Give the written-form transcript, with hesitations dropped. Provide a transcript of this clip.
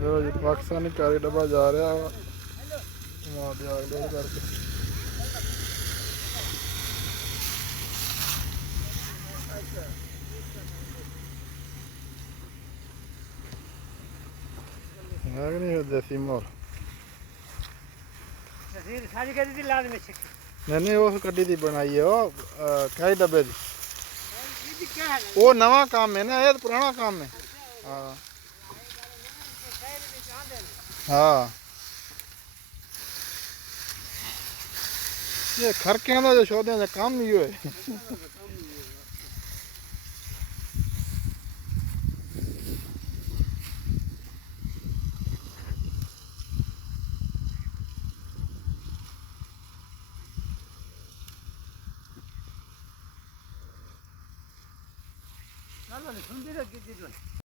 ਲੋ ਜੀ ਪਾਕਿਸਤਾਨੀ ਕਾਰੀ ਡੱਬਾ ਜਾ ਰਿਹਾ ਵਾ ਮਾਂ ਦੇ ਆਗਲੇ ਕਰਕੇ। है कि नहीं देसी मोर? नहीं उस गड्डी दी बनाई है वो कई डब्बे दी। वो नवा काम है ना, ये तो पुराना काम है। हाँ हाँ ये खरके का जो शोधे का काम ही है। सुन